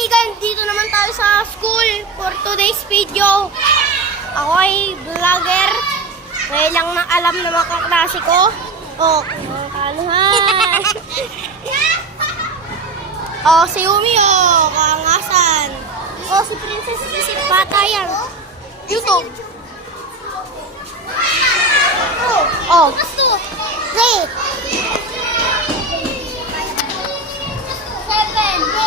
kaibigan, dito naman tayo sa school for today's video. Ako ay vlogger. Ngayon lang na alam na mga kaklase ko. Oh, mga kaluhan. Oh, si Umi, oh, kaangasan. Oh, si Princess, si Bata yan. YouTube. Oh, wait. 7.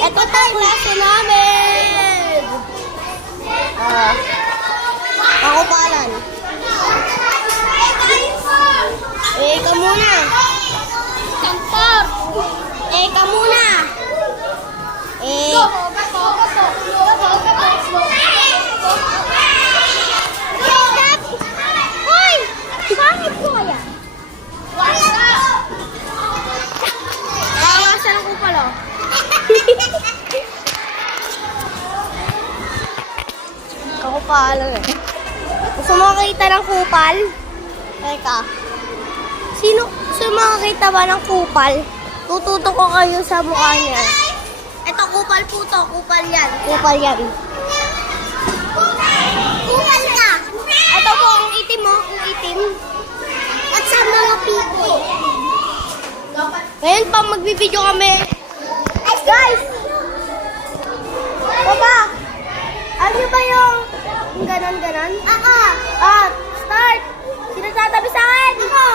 Ito po klase namin. Ako palan. Ikaw muna. Kantor. Ikaw muna. Hoy! Pangit ko kaya? Kawasan ako pala. Ako paalam eh. Gusto mo makita ng kupal? Teka. Gusto mo makita ba ng kupal? Tututo ko kayo sa mukha niya. Ito kupal po to. Kupal yan. Kupal yan. Kupal ka. Ito po ang itim mo. Ang itim. At sa mga people. Ngayon pa magbibideo kami. Guys! Baba! Ano ba yung ganon-ganon? Start! Sino tatabi sa akin? Ako!